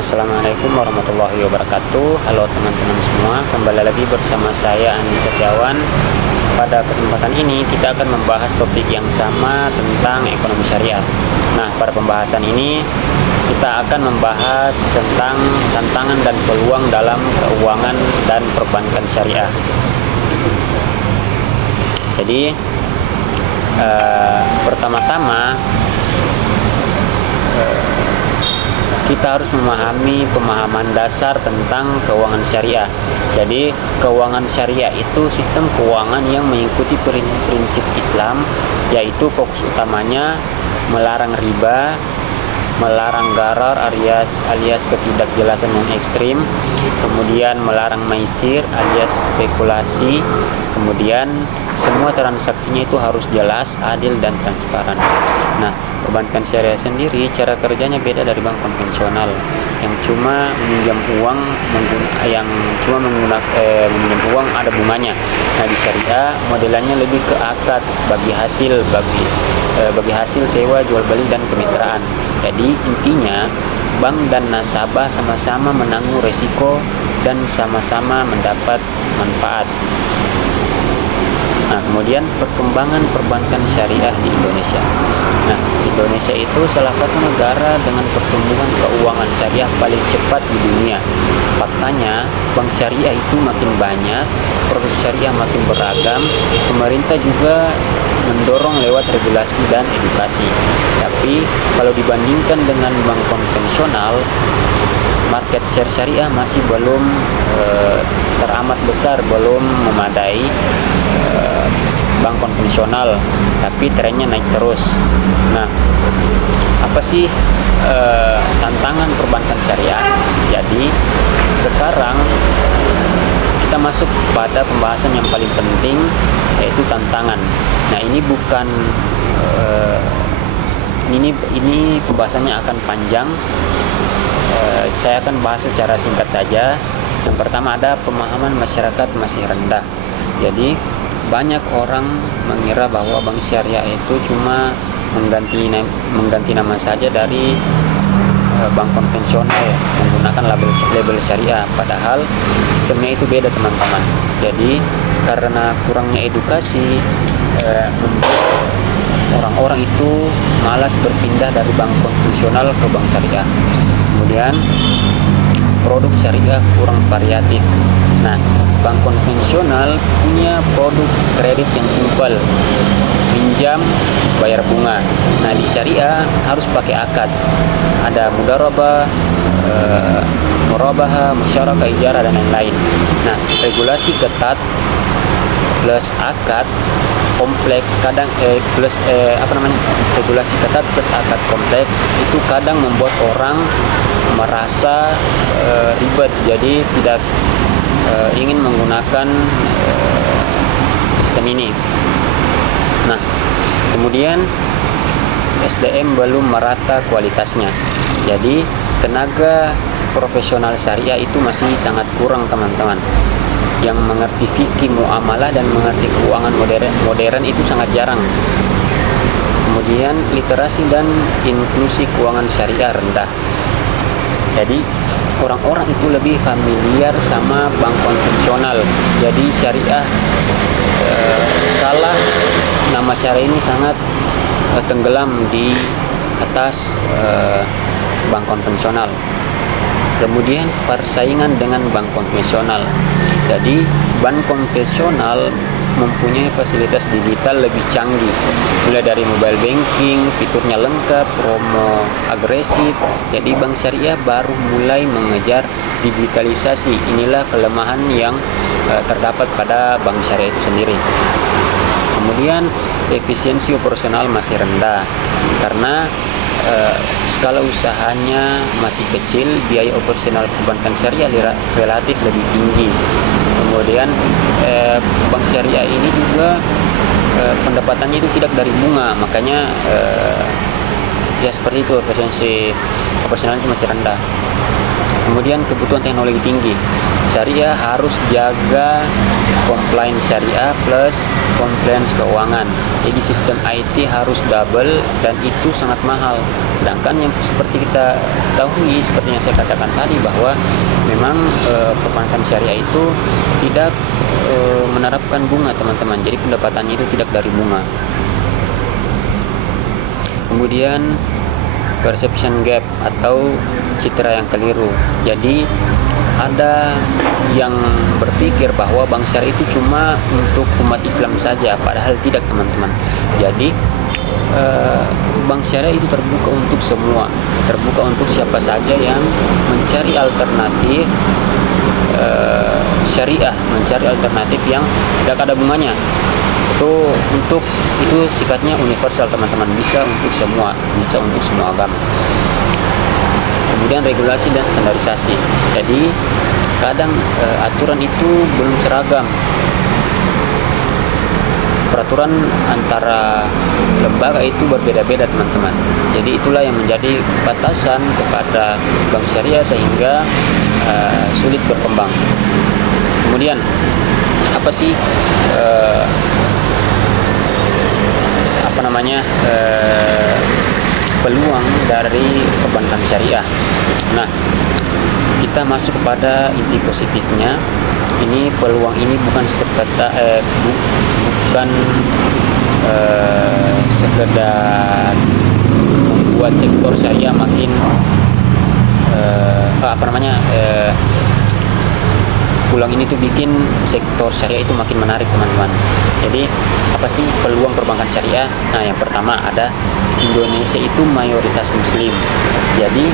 Assalamualaikum warahmatullahi wabarakatuh. Halo teman-teman semua, kembali lagi bersama saya Andi Setiawan. Pada kesempatan ini kita akan membahas topik yang sama tentang ekonomi syariah. Nah, pada pembahasan ini kita akan membahas tentang tantangan dan peluang dalam keuangan dan perbankan syariah. Jadi pertama-tama kita harus memahami pemahaman dasar tentang keuangan syariah. Jadi, keuangan syariah itu sistem keuangan yang mengikuti prinsip Islam, yaitu fokus utamanya melarang riba, melarang gharar alias ketidakjelasan yang ekstrim, kemudian melarang maisir alias spekulasi, kemudian semua transaksinya itu harus jelas, adil, dan transparan. Nah, perbankan syariah sendiri cara kerjanya beda dari bank konvensional yang cuma meminjam uang meminjam uang ada bunganya. Nah, di syariah modelannya lebih ke akad bagi hasil sewa, jual beli, dan kemitraan. Jadi intinya bank dan nasabah sama-sama menanggung resiko dan sama-sama mendapat manfaat. Nah, kemudian perkembangan perbankan syariah di Indonesia. Nah, Indonesia itu salah satu negara dengan pertumbuhan keuangan syariah paling cepat di dunia. Faktanya, bank syariah itu makin banyak, produk syariah makin beragam, pemerintah juga mendorong lewat regulasi dan edukasi. Tapi, kalau dibandingkan dengan bank konvensional, market share syariah masih belum teramat besar, belum memadai bank konvensional, tapi trennya naik terus. Nah, apa sih tantangan perbankan syariah? Jadi sekarang kita masuk pada pembahasan yang paling penting, yaitu tantangan. Nah, ini bukan ini pembahasannya akan panjang. Saya akan bahas secara singkat saja. Yang pertama, ada pemahaman masyarakat masih rendah. Jadi banyak orang mengira bahwa bank syariah itu cuma mengganti nama saja dari bank konvensional menggunakan label syariah, padahal sistemnya itu beda, teman-teman. Jadi karena kurangnya edukasi membuat orang-orang itu malas berpindah dari bank konvensional ke bank syariah. Kemudian produk syariah kurang variatif. Nah, bank konvensional punya produk kredit yang simpel, pinjam, bayar bunga. Nah, di syariah harus pakai akad. Ada mudarabah, murabahah, musyarakah, ijarah, dan lain-lain. Nah, regulasi ketat plus akad kompleks regulasi ketat plus akad kompleks itu kadang membuat orang merasa ribet, jadi tidak ingin menggunakan sistem ini. Nah, kemudian SDM belum merata kualitasnya. Jadi tenaga profesional syariah itu masih sangat kurang, teman-teman. Yang mengerti fikih muamalah dan mengerti keuangan modern itu sangat jarang. Kemudian literasi dan inklusi keuangan syariah rendah. Jadi orang-orang itu lebih familiar sama bank konvensional. Jadi syariah kalah, nama syariah ini sangat tenggelam di atas bank konvensional. Kemudian persaingan dengan bank konvensional. Jadi bank konvensional mempunyai fasilitas digital lebih canggih, mulai dari mobile banking, fiturnya lengkap, promo agresif. Jadi bank syariah baru mulai mengejar digitalisasi. Inilah kelemahan yang terdapat pada bank syariah itu sendiri. Kemudian efisiensi operasional masih rendah karena skala usahanya masih kecil, biaya operasional perbankan syariah relatif lebih tinggi. Kemudian bank syariah ini juga pendapatannya itu tidak dari bunga, makanya ya seperti itu, efisiensi operasional itu masih rendah. Kemudian kebutuhan teknologi tinggi, syariah harus jaga compliance syariah plus compliance keuangan. Jadi sistem IT harus double dan itu sangat mahal. Sedangkan yang seperti kita ketahui, seperti yang saya katakan tadi, bahwa memang perbankan syariah itu tidak menerapkan bunga, teman-teman. Jadi pendapatannya itu tidak dari bunga. Kemudian perception gap atau citra yang keliru. Jadi ada yang berpikir bahwa bank syariah itu cuma untuk umat Islam saja, padahal tidak, teman-teman. Jadi bank syariah itu terbuka untuk semua, terbuka untuk siapa saja yang mencari alternatif syariah, mencari alternatif yang tidak ada bunganya. Itu sifatnya universal, teman-teman, bisa untuk semua agama. Kemudian regulasi dan standarisasi. Jadi kadang aturan itu belum seragam. Peraturan antara lembaga itu berbeda-beda, teman-teman. Jadi itulah yang menjadi batasan kepada bank syariah sehingga sulit berkembang. Kemudian apa sih peluang dari perbankan syariah? Nah, kita masuk kepada inti positifnya. Ini peluang ini bukan sekedar membuat sektor syariah makin peluang ini tuh bikin sektor syariah itu makin menarik, teman-teman. Jadi apa sih peluang perbankan syariah? Nah, yang pertama ada Indonesia itu mayoritas Muslim. Jadi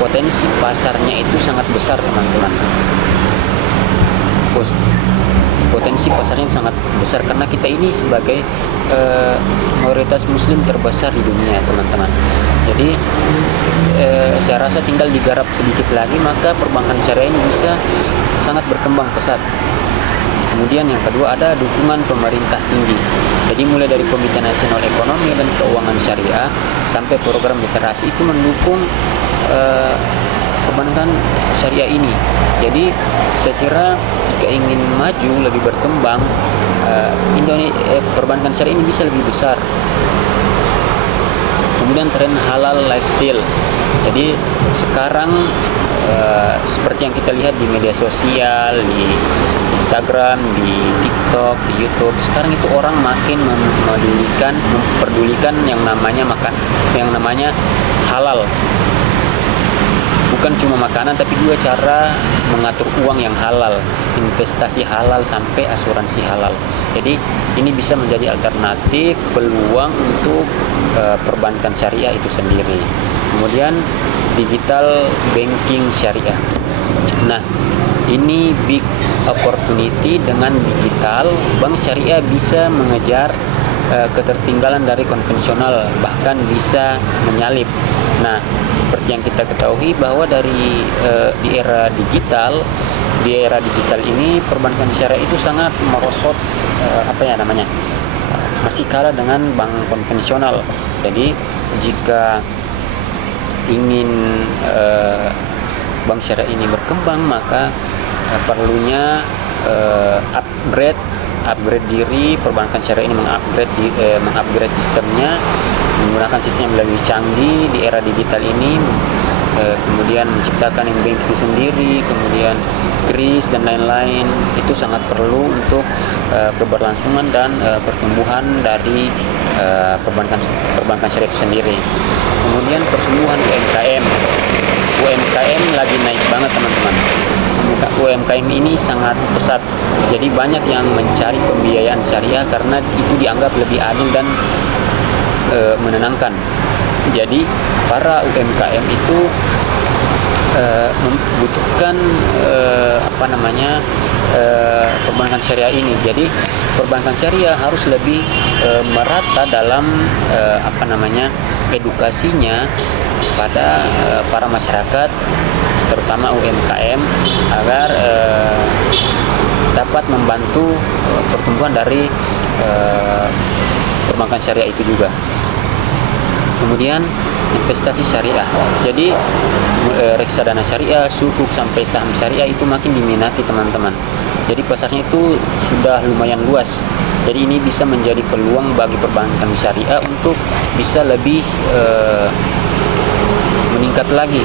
potensi pasarnya itu sangat besar, teman-teman. Potensi pasarnya sangat besar karena kita ini sebagai mayoritas Muslim terbesar di dunia, teman-teman. Jadi saya rasa tinggal digarap sedikit lagi, maka perbankan syariah ini bisa sangat berkembang pesat. Kemudian yang kedua ada dukungan pemerintah tinggi. Jadi mulai dari Komite Nasional Ekonomi dan Keuangan Syariah sampai program literasi itu mendukung perbankan syariah ini. Jadi saya kira jika ingin maju lebih berkembang, perbankan syariah ini bisa lebih besar. Kemudian tren halal lifestyle. Jadi sekarang seperti yang kita lihat di media sosial, di Instagram, di TikTok, di YouTube, sekarang itu orang makin memperdulikan yang namanya halal. Bukan cuma makanan, tapi juga cara mengatur uang yang halal, investasi halal sampai asuransi halal. Jadi ini bisa menjadi alternatif peluang untuk perbankan syariah itu sendiri. Kemudian digital banking syariah. Nah, ini big opportunity. Dengan digital, bank syariah bisa mengejar ketertinggalan dari konvensional, bahkan bisa menyalip. Nah, seperti yang kita ketahui bahwa di era digital ini perbankan syariah itu sangat merosot, masih kalah dengan bank konvensional. Jadi jika ingin bank syariah ini berkembang, maka perlunya upgrade diri. Perbankan syariah ini mengupgrade sistemnya, menggunakan sistem yang lebih canggih di era digital ini, kemudian menciptakan yang banking sendiri, kemudian kris dan lain-lain. Itu sangat perlu untuk keberlangsungan dan pertumbuhan dari perbankan syariah itu sendiri. Kemudian pertumbuhan UMKM lagi naik banget, teman-teman. UMKM ini sangat pesat. Jadi banyak yang mencari pembiayaan syariah karena itu dianggap lebih adil dan menenangkan. Jadi para UMKM itu membutuhkan perbankan syariah ini. Jadi perbankan syariah harus lebih merata dalam edukasinya pada para masyarakat, terutama UMKM, agar dapat membantu pertumbuhan dari perbankan syariah itu juga. Kemudian investasi syariah. Jadi reksadana syariah, sukuk sampai saham syariah itu makin diminati, teman-teman. Jadi pasarnya itu sudah lumayan luas. Jadi ini bisa menjadi peluang bagi perbankan syariah untuk bisa lebih meningkat lagi,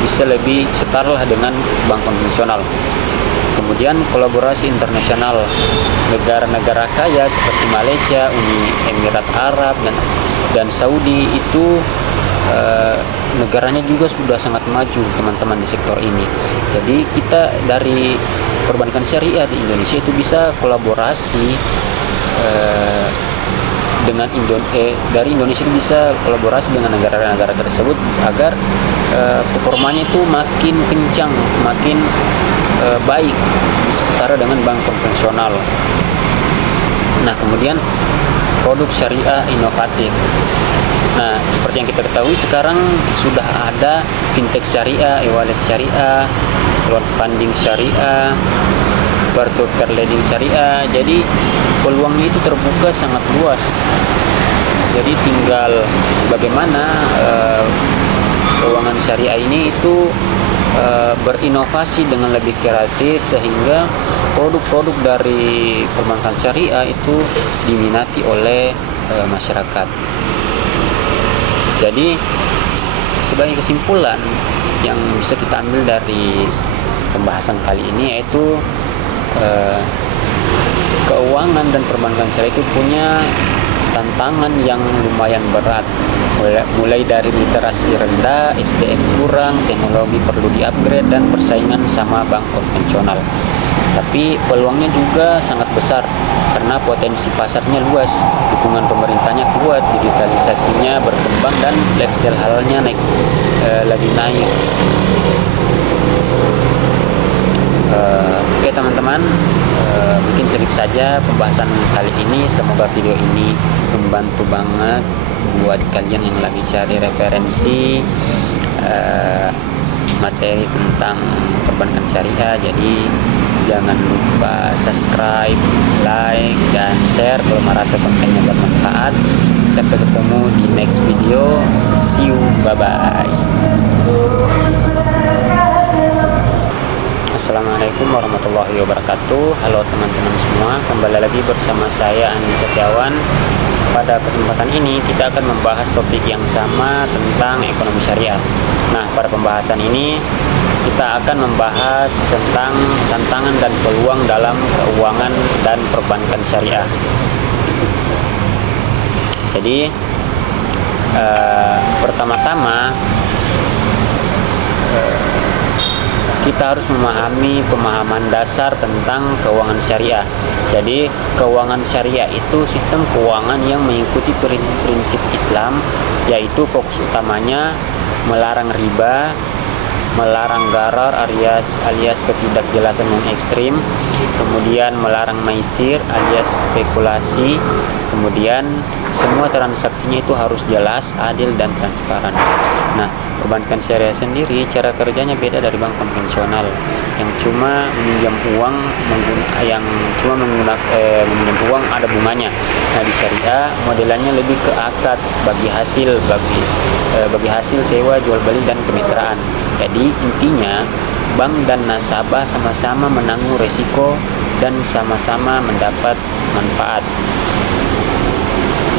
bisa lebih setara dengan bank konvensional. Kemudian kolaborasi internasional, negara-negara kaya seperti Malaysia, Uni Emirat Arab dan Saudi itu negaranya juga sudah sangat maju teman-teman di sektor ini. Jadi kita dari perbankan syariah di Indonesia itu bisa kolaborasi dengan dari Indonesia itu bisa kolaborasi dengan negara-negara tersebut agar performanya itu makin kencang, makin baik, bisa setara dengan bank konvensional. Nah, kemudian produk syariah inovatif. Nah, seperti yang kita ketahui sekarang sudah ada fintech syariah, e-wallet syariah, crowdfunding syariah, peer-to-peer lending syariah. Jadi peluangnya itu terbuka sangat luas. Jadi tinggal bagaimana keuangan syariah ini itu berinovasi dengan lebih kreatif sehingga produk-produk dari perbankan syariah itu diminati oleh masyarakat. Jadi sebagai kesimpulan yang bisa kita ambil dari pembahasan kali ini yaitu keuangan dan perbankan syariah itu punya tantangan yang lumayan berat, mulai dari literasi rendah, SDM kurang, teknologi perlu di-upgrade, dan persaingan sama bank konvensional. Tapi peluangnya juga sangat besar karena potensi pasarnya luas, dukungan pemerintahnya kuat, digitalisasinya berkembang, dan lifestyle halalnya lagi naik. Oke teman-teman, mungkin sedikit saja pembahasan kali ini. Semoga video ini membantu banget buat kalian yang lagi cari referensi materi tentang perbankan syariah. Jadi jangan lupa subscribe, like, dan share kalau merasa kontennya bermanfaat. Sampai ketemu di next video. See you, bye bye. Assalamualaikum warahmatullahi wabarakatuh. Halo teman-teman semua, kembali lagi bersama saya Andi Setiawan. Pada kesempatan ini kita akan membahas topik yang sama tentang ekonomi syariah. Nah, pada pembahasan ini kita akan membahas tentang tantangan dan peluang dalam keuangan dan perbankan syariah. Jadi pertama-tama kita harus memahami pemahaman dasar tentang keuangan syariah. Jadi keuangan syariah itu sistem keuangan yang mengikuti prinsip Islam, yaitu fokus utamanya melarang riba, melarang gharar alias ketidakjelasan yang ekstrim, kemudian melarang maisir alias spekulasi, kemudian semua transaksinya itu harus jelas, adil, dan transparan. Nah, perbankan syariah sendiri cara kerjanya beda dari bank konvensional yang cuma meminjam uang meminjam uang ada bunganya. Nah, di syariah modelannya lebih ke akad bagi hasil sewa, jual beli, dan kemitraan. Jadi intinya bank dan nasabah sama-sama menanggung resiko dan sama-sama mendapat manfaat.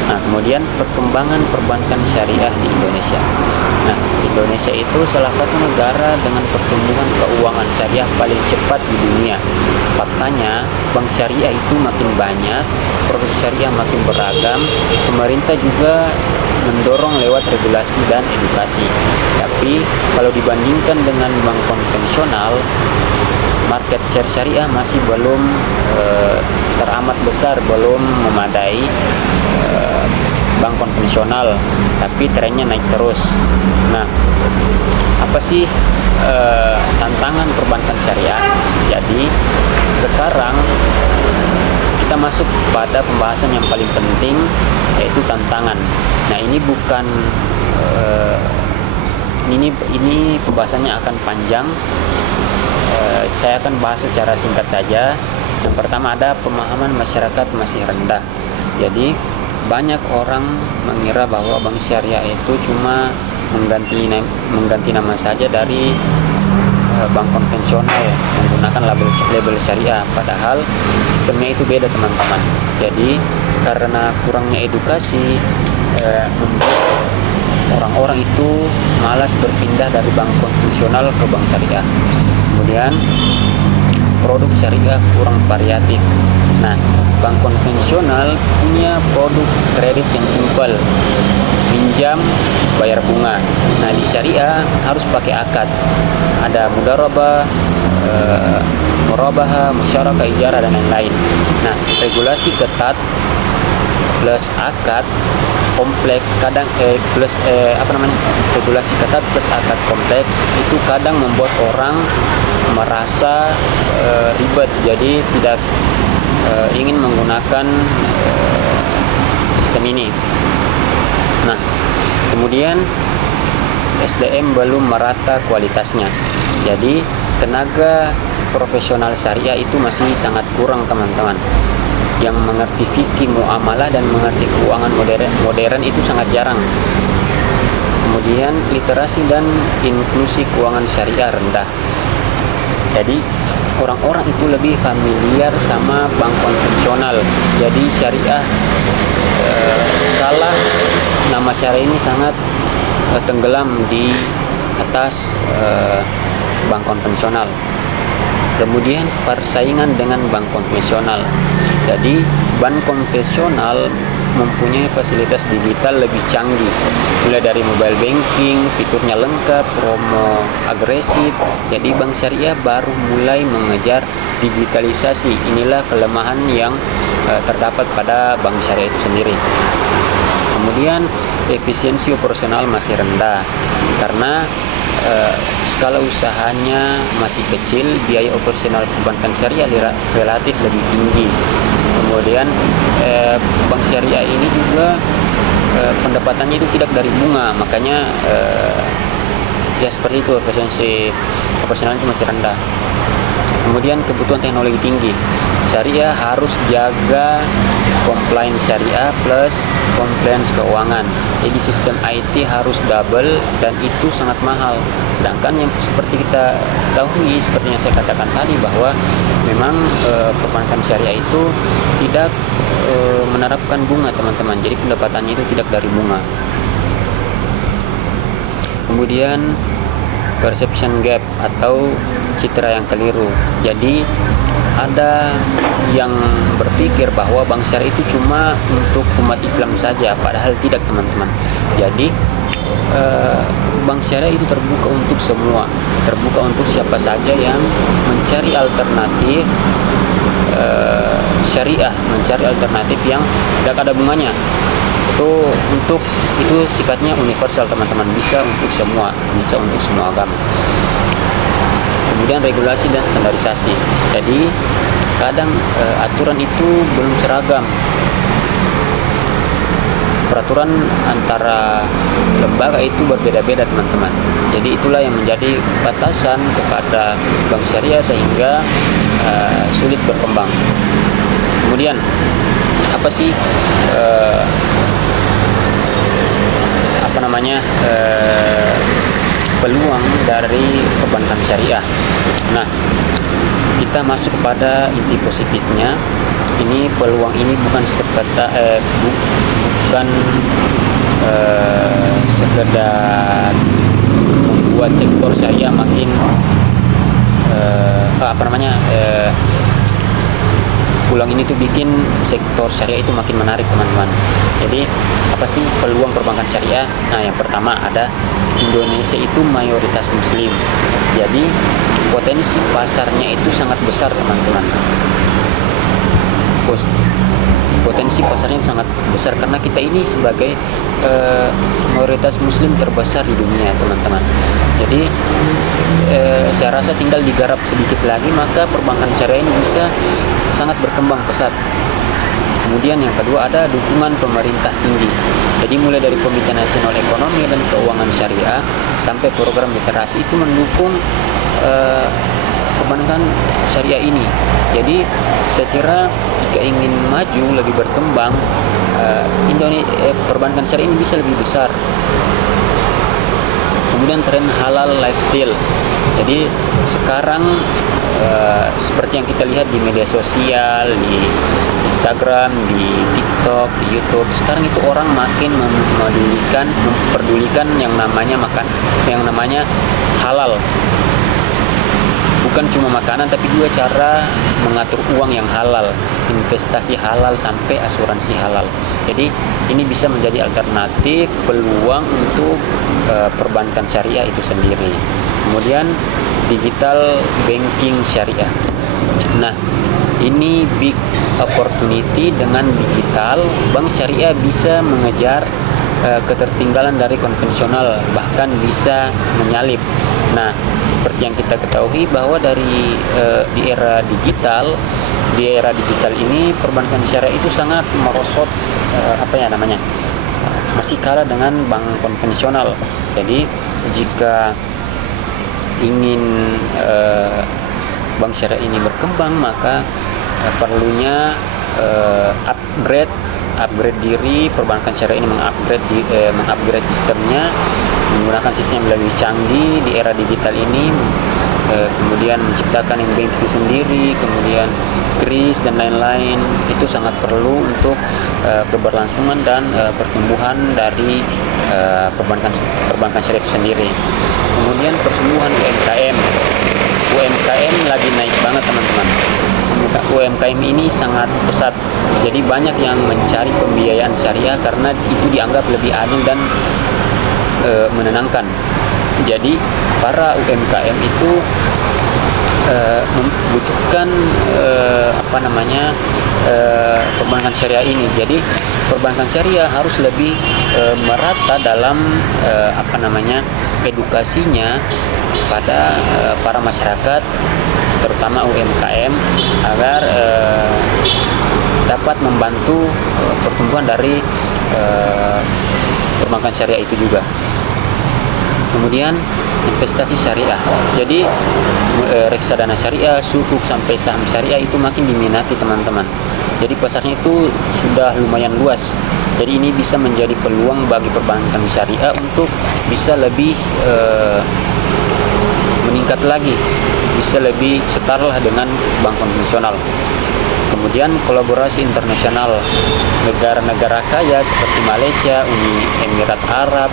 Nah, kemudian perkembangan perbankan syariah di Indonesia. Nah, Indonesia itu salah satu negara dengan pertumbuhan keuangan syariah paling cepat di dunia. Faktanya, bank syariah itu makin banyak, produk syariah makin beragam, pemerintah juga mendorong lewat regulasi dan edukasi. Tapi kalau dibandingkan dengan bank konvensional, market share syariah masih belum teramat besar, belum memadai bank konvensional, tapi trennya naik terus. Nah, apa sih tantangan perbankan syariah? Jadi sekarang kita masuk pada pembahasan yang paling penting, yaitu tantangan. Nah, ini bukan ini pembahasannya akan panjang. Saya akan bahas secara singkat saja. Yang pertama, ada pemahaman masyarakat masih rendah. Jadi banyak orang mengira bahwa bank syariah itu cuma mengganti nama saja dari bank konvensional menggunakan label syariah, padahal sistemnya itu beda teman-teman. Jadi karena kurangnya edukasi membuat orang-orang itu malas berpindah dari bank konvensional ke bank syariah. Kemudian produk syariah kurang variatif. Nah, bank konvensional punya produk kredit yang simpel, pinjam bayar bunga. Nah, di syariah harus pakai akad, ada mudharabah, murabahah, musyarakah, ijarah, dan lain-lain. Nah, regulasi ketat plus akad kompleks kadang regulasi ketat plus akad kompleks itu kadang membuat orang merasa ribet, jadi tidak ingin menggunakan sistem ini. Nah, kemudian SDM belum merata kualitasnya, jadi tenaga profesional syariah itu masih sangat kurang teman-teman. Yang mengerti fikih muamalah dan mengerti keuangan modern itu sangat jarang. Kemudian literasi dan inklusi keuangan syariah rendah. Jadi orang-orang itu lebih familiar sama bank konvensional. Jadi syariah kalah, nama syariah ini sangat tenggelam di atas bank konvensional. Kemudian persaingan dengan bank konvensional. Jadi bank konvensional mempunyai fasilitas digital lebih canggih, mulai dari mobile banking, fiturnya lengkap, promo agresif. Jadi bank syariah baru mulai mengejar digitalisasi. Inilah kelemahan yang terdapat pada bank syariah itu sendiri. Kemudian efisiensi operasional masih rendah karena skala usahanya masih kecil, biaya operasional perbankan syariah relatif lebih tinggi. Kemudian bank syariah ini juga pendapatannya itu tidak dari bunga, makanya ya seperti itu, efisiensi operasional itu masih rendah. Kemudian kebutuhan teknologi tinggi, syariah harus jaga compliance syariah plus compliance keuangan. Jadi sistem IT harus double dan itu sangat mahal. Sedangkan yang seperti kita ketahui, seperti yang saya katakan tadi, bahwa memang perbankan syariah itu tidak menerapkan bunga teman-teman. Jadi pendapatannya itu tidak dari bunga. Kemudian perception gap atau citra yang keliru. Jadi ada yang berpikir bahwa bank syariah itu cuma untuk umat Islam saja, padahal tidak teman-teman. Jadi bank syariah itu terbuka untuk semua, terbuka untuk siapa saja yang mencari alternatif syariah, mencari alternatif yang tidak ada bunganya. Itu sifatnya universal teman-teman, bisa untuk semua, bisa untuk semua agama. Kemudian regulasi dan standarisasi. Jadi kadang aturan itu belum seragam. Peraturan antara lembaga itu berbeda-beda teman-teman. Jadi itulah yang menjadi batasan kepada bank syariah sehingga sulit berkembang. Kemudian apa sih peluang dari perbankan syariah? Nah, kita masuk kepada inti positifnya. Ini peluang ini bukan sekedar membuat sektor syariah makin peluang ini tuh bikin sektor syariah itu makin menarik teman-teman. Jadi apa sih peluang perbankan syariah? Nah, yang pertama ada Indonesia itu mayoritas muslim. Jadi potensi pasarnya itu sangat besar teman-teman. Potensi pasarnya sangat besar karena kita ini sebagai mayoritas muslim terbesar di dunia teman-teman. Jadi saya rasa tinggal digarap sedikit lagi maka perbankan syariah ini bisa sangat berkembang pesat. Kemudian yang kedua ada dukungan pemerintah tinggi. Jadi mulai dari Komite Nasional Ekonomi dan Keuangan Syariah sampai program literasi itu mendukung perbankan syariah ini. Jadi saya kira jika ingin maju lebih berkembang, perbankan syariah ini bisa lebih besar. Kemudian tren halal lifestyle. Jadi sekarang seperti yang kita lihat di media sosial, di Instagram, di TikTok, di YouTube, sekarang itu orang makin memperdulikan yang namanya halal. Bukan cuma makanan, tapi juga cara mengatur uang yang halal, investasi halal, sampai asuransi halal. Jadi ini bisa menjadi alternatif peluang untuk perbankan syariah itu sendiri. Kemudian digital banking syariah. Nah, ini big opportunity. Dengan digital, bank syariah bisa mengejar ketertinggalan dari konvensional, bahkan bisa menyalip. Nah, seperti yang kita ketahui bahwa di era digital ini perbankan syariah itu sangat merosot, masih kalah dengan bank konvensional. Jadi jika ingin bank syariah ini berkembang, maka perlunya upgrade diri. Perbankan syariah ini mengupgrade sistemnya, menggunakan sistem yang lebih canggih di era digital ini, kemudian menciptakan bank sendiri, kemudian kris dan lain-lain. Itu sangat perlu untuk keberlangsungan dan pertumbuhan dari perbankan syariah itu sendiri. Kemudian pertumbuhan UMKM lagi naik banget, teman-teman. UMKM ini sangat pesat. Jadi banyak yang mencari pembiayaan syariah karena itu dianggap lebih adil dan menenangkan. Jadi para UMKM itu membutuhkan perbankan syariah ini. Jadi perbankan syariah harus lebih merata dalam edukasinya pada para masyarakat, terutama UMKM, agar dapat membantu pertumbuhan dari perbankan syariah itu juga. Kemudian investasi syariah. Jadi reksadana syariah, sukuk, sampai saham syariah itu makin diminati, teman-teman. Jadi pasarnya itu sudah lumayan luas. Jadi ini bisa menjadi peluang bagi perbankan syariah untuk bisa lebih meningkat lagi, bisa lebih setara dengan bank konvensional. Kemudian kolaborasi internasional. Negara-negara kaya seperti Malaysia, Uni Emirat Arab,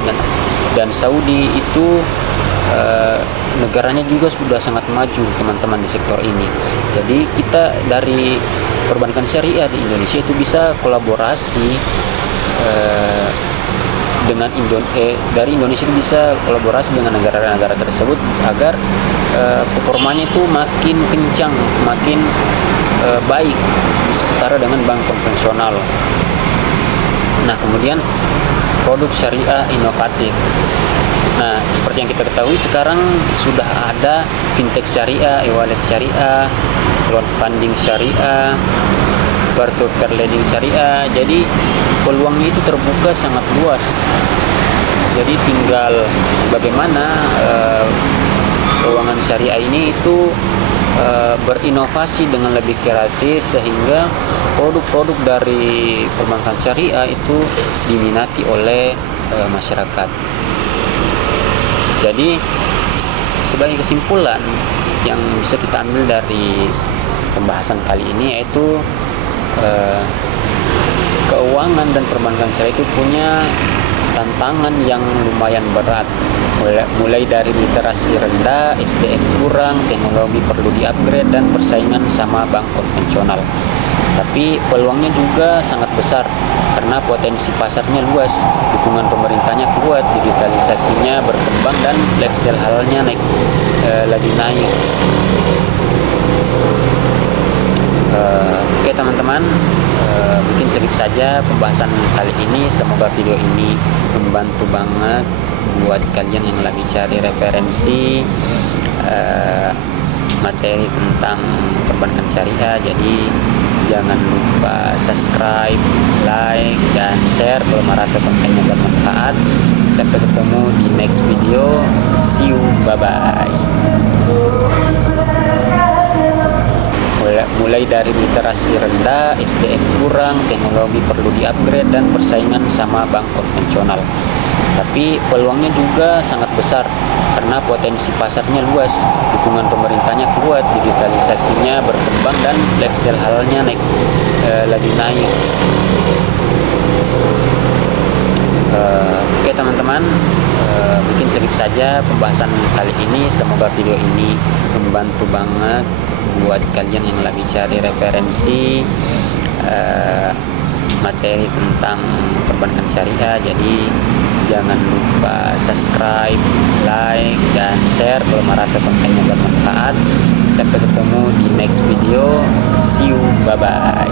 dan Saudi itu negaranya juga sudah sangat maju, teman-teman, di sektor ini. Jadi kita dari perbankan syariah di Indonesia itu bisa kolaborasi dari Indonesia itu bisa kolaborasi dengan negara-negara tersebut agar performanya itu makin kencang, makin baik, bisa setara dengan bank konvensional. Nah, kemudian produk syariah inovatif. Nah, seperti yang kita ketahui sekarang sudah ada fintech syariah, e-wallet syariah, crowdfunding syariah, peer-to-peer lending syariah. Jadi peluangnya itu terbuka sangat luas. Jadi tinggal bagaimana keuangan syariah ini itu berinovasi dengan lebih kreatif, sehingga produk-produk dari perbankan syariah itu diminati oleh masyarakat. Jadi sebagai kesimpulan yang bisa kita ambil dari pembahasan kali ini, yaitu keuangan dan perbankan syariah itu punya tantangan yang lumayan berat, mulai dari literasi rendah, SDM kurang, teknologi perlu di-upgrade, dan persaingan sama bank konvensional. Tapi peluangnya juga sangat besar karena potensi pasarnya luas, dukungan pemerintahnya kuat, digitalisasinya berkembang, dan lifestyle halalnya lagi naik. Oke, teman-teman, mungkin segitu saja pembahasan kali ini. Semoga video ini membantu banget buat kalian yang lagi cari referensi materi tentang perbankan syariah. Jadi jangan lupa subscribe, like, dan share kalau merasa kontennya bermanfaat. Sampai ketemu di next video. See you, bye-bye. Mulai dari literasi rendah, SDM kurang, teknologi perlu di-upgrade, dan persaingan sama bank konvensional. Tapi peluangnya juga sangat besar karena potensi pasarnya luas, dukungan pemerintahnya kuat, digitalisasinya berkembang, dan lifestyle halalnya lagi naik. Oke teman-teman, mungkin segitu saja pembahasan kali ini. Semoga video ini membantu banget buat kalian yang lagi cari referensi materi tentang perbankan syariah. Jadi jangan lupa subscribe, like, dan share kalau merasa kontennya bermanfaat. Sampai ketemu di next video. See you, bye bye.